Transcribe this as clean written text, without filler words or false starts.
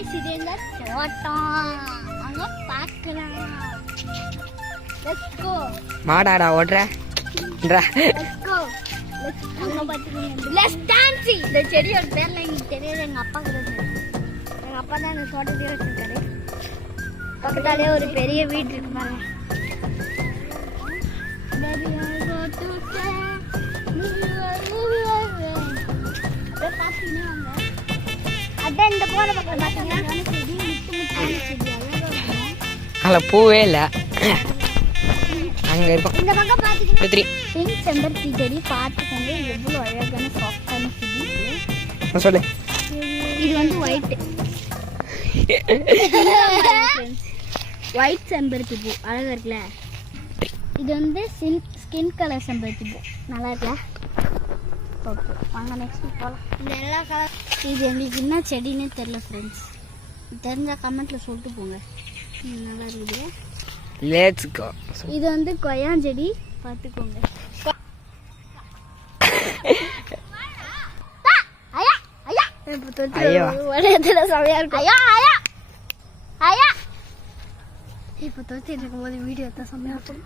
Guys இது எங்க தோட்டம் அங்க பார்க்கலாம். Let's go. மாடாடா ஓட்றா லெட்ஸ் கோ. அங்க பாத்துக்கங்க. Let's dance. இந்த செடியோட பேர்ல எனக்கு தெரியாது, எங்க அப்பா கூட தெரியும். எங்க அப்பா தான் இந்த தோட்டத்தை வச்சிருக்காரு. பக்கத்தாலே ஒரு பெரிய வீடு இருக்கு பாருங்க. Baby I go to say பாத்தீங்கன்னா அதான் இந்த போற பக்கம் பாத்தீங்கன்னா செடி முத்து முத்தான செடி அழகா இருக்கும். அதுல பூவே இல்லை, அங்க இருக்கும். இந்த பக்கம் பாத்தீங்கன்னா பிங்க் செம்பருத்தி செடி பார்த்துக்கோங்க, எவ்வளவு அழகான சாஃப்டான செடி. சொல்லு. இது வந்து ஒயிட் ஒயிட் செம்பருத்தி பூ அழகா இருக்குல்ல. இது வந்து ஸ்கின் கலர் செம்பருத்தி பூ நல்லா இருக்குல்ல. ஓகே வாங்க நெக்ஸ்ட் போகலாம். இந்த எல்லா கலர் இது எங்களுக்கு என்ன செடின்னே தெரில ஃப்ரெண்ட்ஸ், தெரிஞ்ச கமெண்ட்ல சொல்லிட்டு போங்க. நல்லா இருக்குது. Let's go. இது வந்து கொய்யா செடி பார்த்துக்கோங்க. ஐயா ஐயா இப்போ தொட்டு ஒரே இடத்துல சமையா இருக்கும். ஐயா ஐயா ஐயா இப்போ தொட்டு இருக்கும்போது வீடியோ தான் சமையா இருக்கும்.